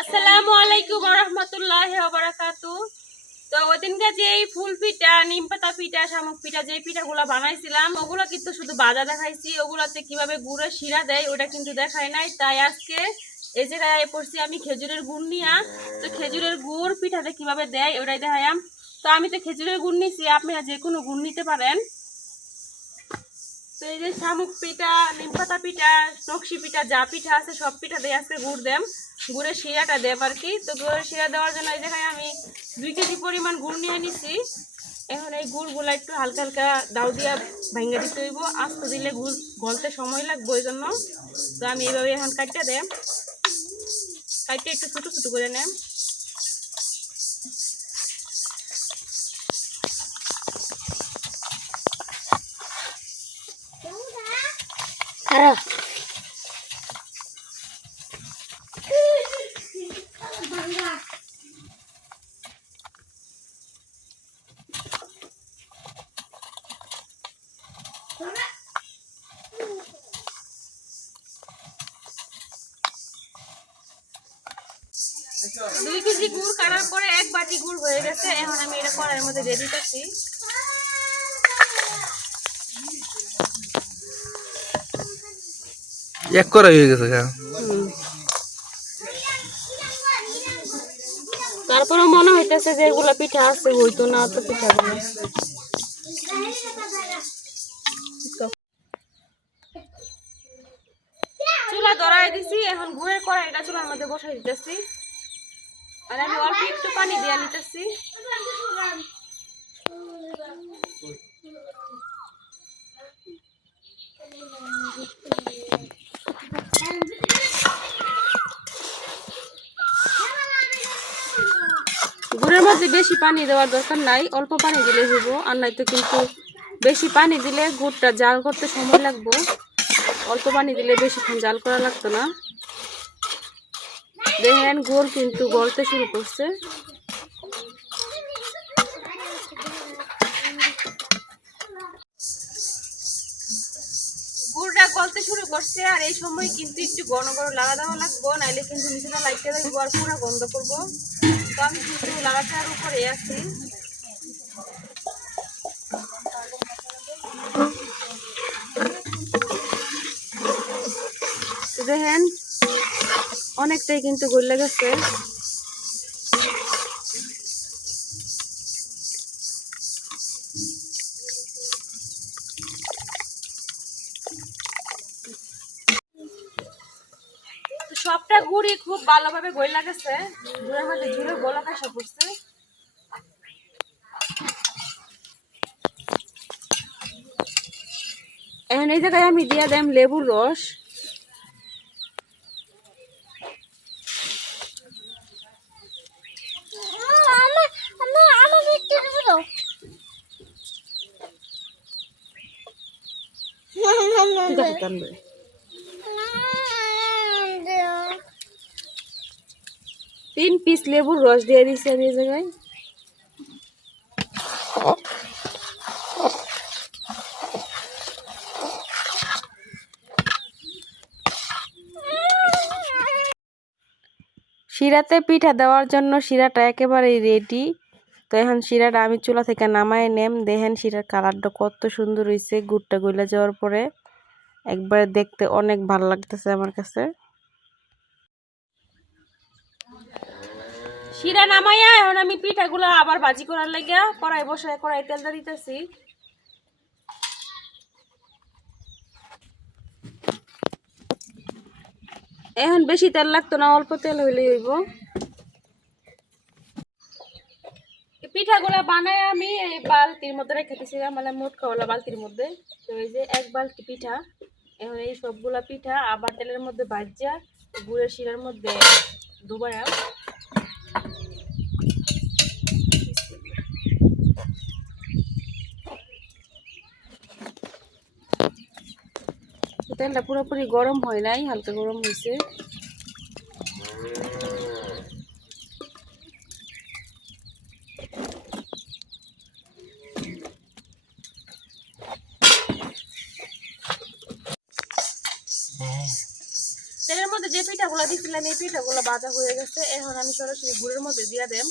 আসসালামু আলাইকুম ওয়া রাহমাতুল্লাহি ওয়া বারাকাতুহু। তো ওইদিনকে যে এই ফুল পিঠা, নিম পাতা পিঠা, শামুক পিঠা যে পিঠাগুলো বানাইছিলাম ওগুলো কিন্তু শুধু বাজা দেখাইছি। ওগুলোতে কিভাবে গুড়ের শিরা দেয় ওটা কিন্তু দেখাই নাই। তাই আজকে এই জায়গায় পড়ছি আমি খেজুরের গুড় নিয়া। তো খেজুরের গুড় পিঠাতে কিভাবে দেয় ওটাই দেখাইলাম। তো আমি তো খেজুরের গুড় নিছি, আপনারা যে কোনো গুড় নিতে পারেন। তো এই যে শামুক পিঠা, নিম পাতা পিঠা, নকশি পিঠা যা পিঠা আছে সব পিঠা দিয়ে আজকে গুড় দেম, গুড়ের শিরাটা দেব আর কি। তো গুড়ের শিরা দেওয়ার জন্য এই জায়গায় আমি 2 কেজি পরিমাণ গুড় নিয়ে নিছি। এখন এই গুড়গুলো একটু হালকা হালকা দাও দিয়া ভেঙে দিতে হইব, আস্ত দিলে গুড় গলতে সময় লাগবে ওই জন্য। তো আমি এইভাবে এখন কাটতে দেব, কাটতে একটু ছোটো ছোটো করে নেম। দুই কেজি গুড় কাটার পরে 1 বাটি গুড় হয়ে গেছে। এখন আমি এটা কড়াইয়ের মধ্যে দিয়ে দিতেছি। এক করা হয়ে গেছে। তারপরে মনে হইতেছে যে এগুলা পিঠা আছে, হইতো না তো পিঠাগুলো। চুলা ধরাই দিছি, এখন গুড়ের কড়াইটা চুলার মধ্যে বসাই দিতেছি। আর আমি অল্প একটু পানি দিয়ে নিতেছি। গুড়ের মধ্যে বেশি পানি দেওয়ার দরকার নাই, অল্প পানি দিলে হইব। আর নয়তো কিন্তু বেশি পানি দিলে গুড়টা জাল করতে সময় লাগবে। অল্প পানি দিলে বেশিক্ষণ জাল করা লাগতো না। দেখেন গুড় কিন্তু গলতে শুরু করছে। গুড়টা গলতে শুরু করছে, আর এই সময় কিন্তু একটু ঘন ঘন লাগা দেওয়া লাগবো, নাইলে কিন্তু নিচেটা লাগতে থাকবো আর পুরো গন্ধ করবো। তো আমি কিন্তু লাগাটার উপরে আছি। দেখেন অনেকটাই কিন্তু গলে গেছে। সবটা গুড়ি খুব ভালোভাবে গইলা গেছে, গুড়ের মধ্যে ঝুড়ে গোলা কাশা পড়ছে। এখন এই জায়গায় আমি দিয়া দেম লেবুর রস। তিন পিস লেবুর রস দিয়ে দিচ্ছি আমি এই জায়গায়। শিরাতে পিঠা দেওয়ার জন্য শিরাটা একেবারেই রেডি। তো এখন শিরাটা আমি চুলা থেকে নামায় নেম। দেখেন শিরার কালারটা কত সুন্দর হয়েছে গুড়টা গলে যাওয়ার পরে, একবারে দেখতে অনেক ভালো লাগতেছে আমার কাছে। শিরা নামাইয়া এখন আমি পিঠাগুলো আবার ভাজি করার লাগিয়া কড়াই বসায় কড়াই তেল দিতেছি। এখন বেশি তেল লাগতো না, অল্প তেল হইলেই হইব। পিঠাগুলা বানায় আমি এই বালতির মধ্যে রেখে দিয়েছিলাম, মানে মোটকাওয়ালা বালতির মধ্যে। তো এই যে 1 বালতি পিঠা, এখন এই সবগুলা পিঠা আবার তেলের মধ্যে ভাজা গুড়ের শিরার মধ্যে ডুবাইয়া তেলটা পুরোপুরি গরম হয় নাই, হালকা গরম হয়েছে। তেলের মধ্যে যে পিঠাগুলো দিছিলাম এই পিঠাগুলো ভাজা হয়ে গেছে। এখন আমি সরাসরি গুড়ের মধ্যে দিয়ে দেব।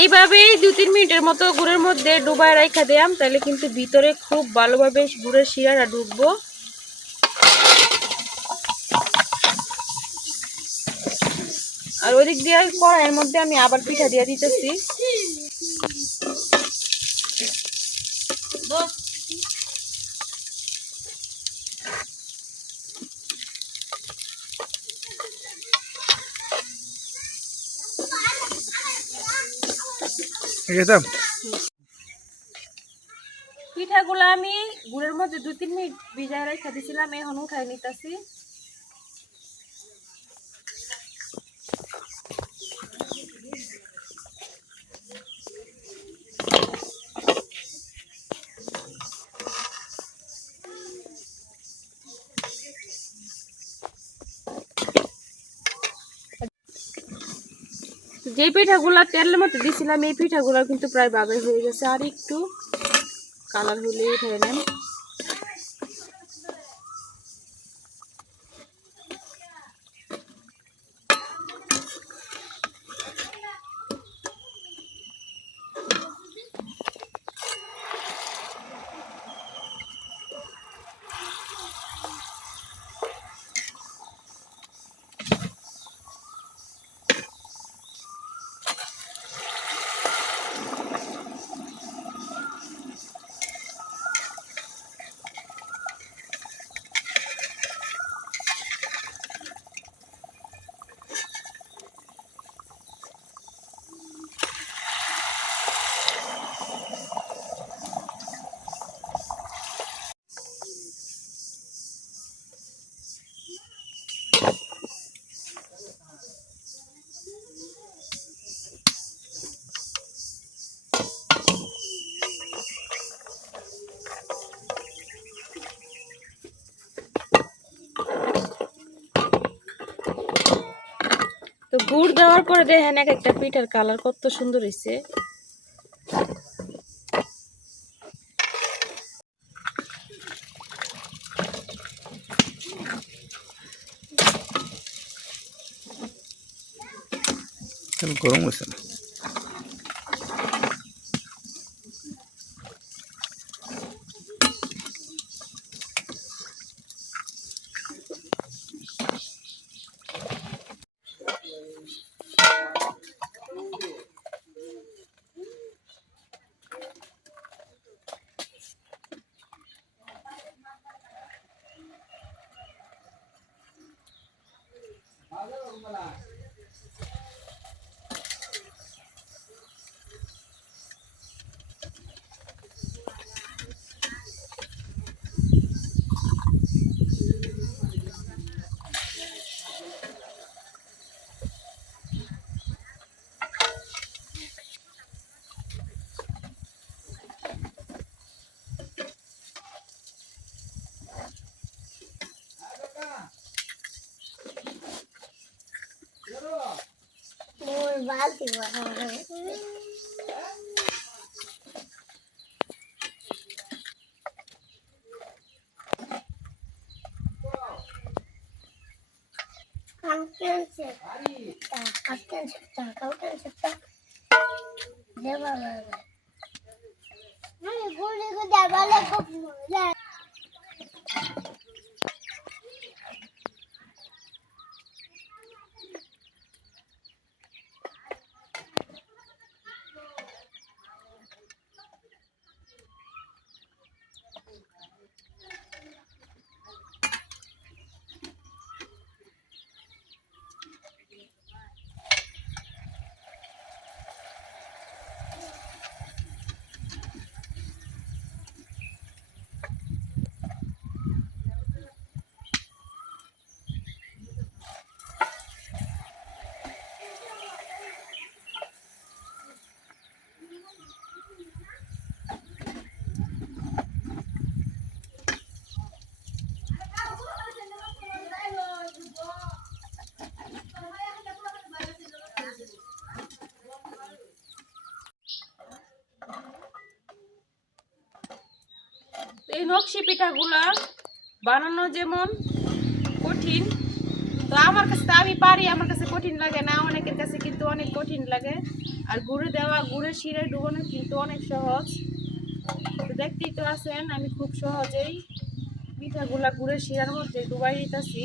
এইভাবেই 2-3 মিনিটের মতো গুড়ের মধ্যে ডুবায় রাখা দিলাম, তাহলে কিন্তু ভিতরে খুব ভালোভাবে গুড়ের শিরাটা ঢুকবো। আর ওদিক দিয়ে কড়াইয়ের মধ্যে আমি আবার পিঠা দিয়ে দিতেছি। পিঠাগুলো আমি গুড়ের মধ্যে 2-3 মিনিট ভিজায় রেখে দিয়েছিলাম, এখন উঠাই নিতেছি। যে পিঠাগুলো তেলের মধ্যে দিয়েছিলাম এই পিঠাগুলো কিন্তু প্রায় ভাজা হয়ে গেছে, আর একটু কালার হলেই উঠে নেন। তো গুড় দেওয়ার পরে দেখেন এক একটা পিঠার কালার কত সুন্দর হয়েছে। গরম হয়েছে না? এই নকশি পিঠাগুলা বানানো যেমন কঠিন, তো আমার কাছে তো আমি পারি, আমার কাছে কঠিন লাগে না, অনেকের কাছে কিন্তু অনেক কঠিন লাগে। আর গুড়ে দেওয়া, গুড়ের শিরে ডুবানো কিন্তু অনেক সহজ। তো দেখতেই তো আছেন আমি খুব সহজেই পিঠাগুলা গুড়ের শিরার মধ্যে ডুবাই দিতেছি।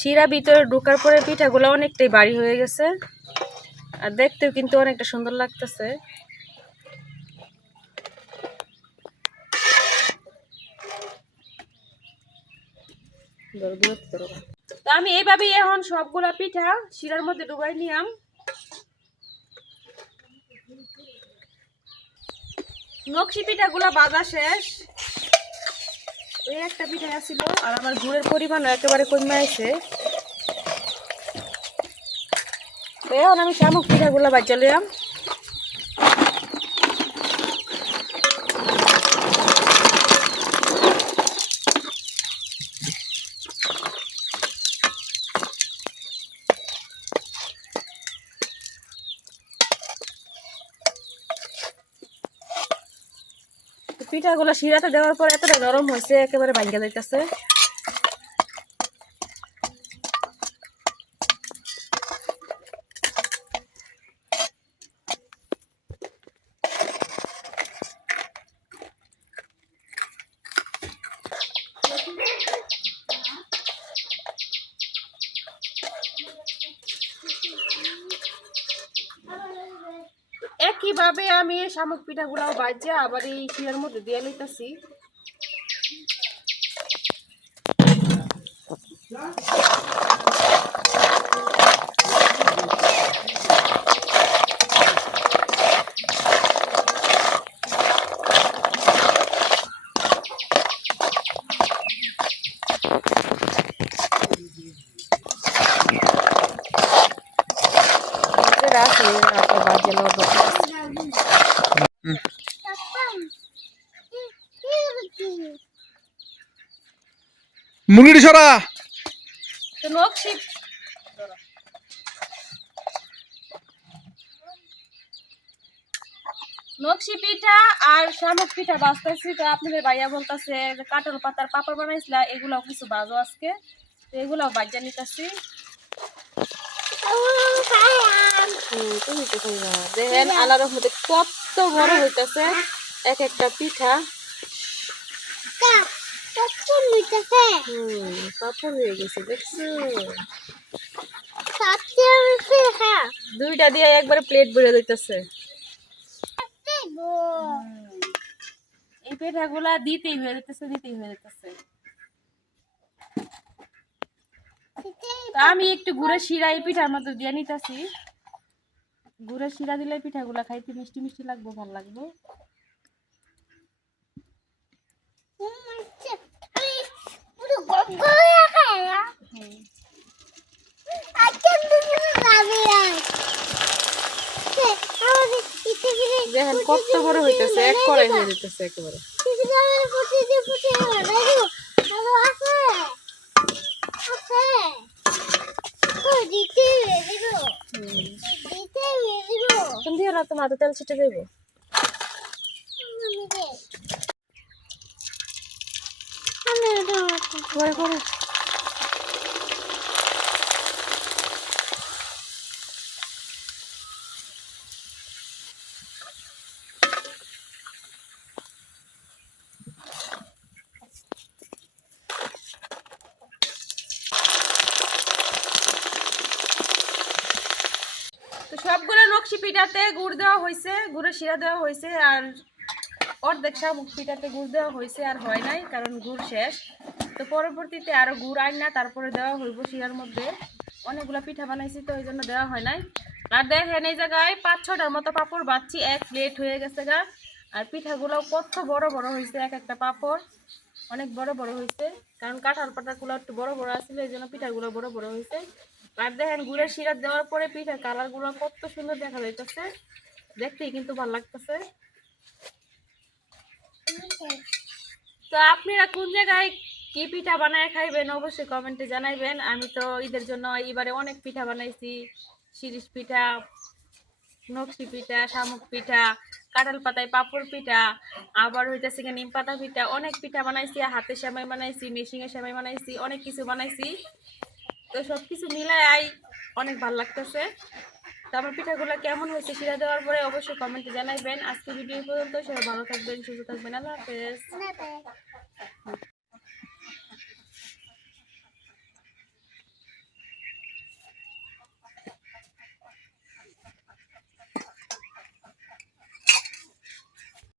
শিরা ভিতরে ঢোকার পরে পিঠাগুলো অনেকটাই ভারী হয়ে গেছে, আর দেখতেও কিন্তু অনেকটা সুন্দর লাগতেছে। তো আমি এইভাবেই এখন সবগুলা পিঠা শিরার মধ্যে ডুবাই নিলাম। নকশি পিঠাগুলা ভাজা শেষ। এই একটা পিঠা আছিল, আর আমার গুড়ের পরিমাণও একেবারে কমে আছে। তো এখন আমি শামুক পিঠাগুলা ভাজা লিয়াম। পিঠাগুলো শিরাতে দেওয়ার পর এতটা নরম হয়েছে, একেবারে ভাঙ্গা যাইতেছে। একইভাবে আমি শামুক পিঠাগুলাও ভাজে আবার এই শিরার মধ্যে দিয়ে লইতেছি। মুরগিটি সরা। তো নকশি পিঠা আর শামুক পিঠা বাজতেছি। তো আপনাদের ভাইয়া বলতেছে যে কাঁঠাল পাতার পাপড় বানাইছিলা, এগুলাও কিছু বাজো আজকে, তো এগুলাও বাজা নিতেছি। দেখেন আলাদা মধ্যে কত বড় হইতেছে এক একটা পিঠা। কাপড় হয়ে গেছে দেখছো, দুইটা দিয়ে একবারে প্লেট ভরে দিতেছে। এই পিঠাগুলা দিতেই হয়ে যেতেছে, দিতেই হয়ে যেতেছে। আমি একটু গুড়ের শিরা এই পিঠার মধ্যে দিয়ে নিতেছি। গুড়ের শিরা দিলে পিঠাগুলা খাইতে মিষ্টি মিষ্টি লাগবে, ভালো লাগবে। দেখেন কত বড় হইতেছে, এক কড়াই হয়ে যেতেছে একেবারে। তোমার তেল ছিটে দেবো। তো সবগুলো নকশি পিঠাতে গুড় দেওয়া হয়েছে, গুড়ের শিরা দেওয়া হয়েছে, আর অর্ধেক শামুক পিঠাতে গুড় দেওয়া হয়েছে, আর হয় নাই কারণ গুড় শেষ। তো পরবর্তীতে আরো গুড় আইন না তারপরে দেওয়া হইব শিরার মধ্যে। অনেকগুলো পিঠা বানাইছি তো এই জন্য দেওয়া হয় নাই। আর দেখেন এই জায়গায় 5-6টার মতো পাপড় বাচ্ছি, এক প্লেট হয়ে গেছে গা। আর পিঠাগুলো কত বড় বড় হয়েছে, এক একটা পাপড় অনেক বড় বড় হয়েছে, কারণ কাঁঠাল পাতাগুলো একটু বড় বড় আসলে এই জন্য পিঠাগুলো বড় বড় হয়েছে। আর দেখেন গুড়ের শিরা দেওয়ার পরে পিঠার কালার গুলো কত সুন্দর দেখা যাইতেছে, দেখতেই কিন্তু ভালো লাগতেছে। তো আপনারা কোন জায়গায় কি পিঠা বানায় খাইবেন অবশ্যই কমেন্টে জানাইবেন। আমি তো ঈদের জন্য এবারে অনেক পিঠা বানাইছি, শিরিষ পিঠা, নকশি পিঠা, শামুক পিঠা, কাঁঠাল পাতায় পাপড় পিঠা, আবার হইতেছে কি নিম পাতা পিঠা, অনেক পিঠা বানাইছি, হাতে সেমাই বানাইছি, মেশিনে সেমাই বানাইছি, অনেক কিছু বানাইছি। তো সবকিছু মিলাই অনেক ভালো লাগতেছে। তো আমার পিঠাগুলো কেমন হয়েছে শিরা দেওয়ার পরে অবশ্যই কমেন্টে জানাইবেন। আজকে ভিডিও পর্যন্ত, সবাই ভালো থাকবেন, সুস্থ থাকবেন, আল্লাহ হাফেজ।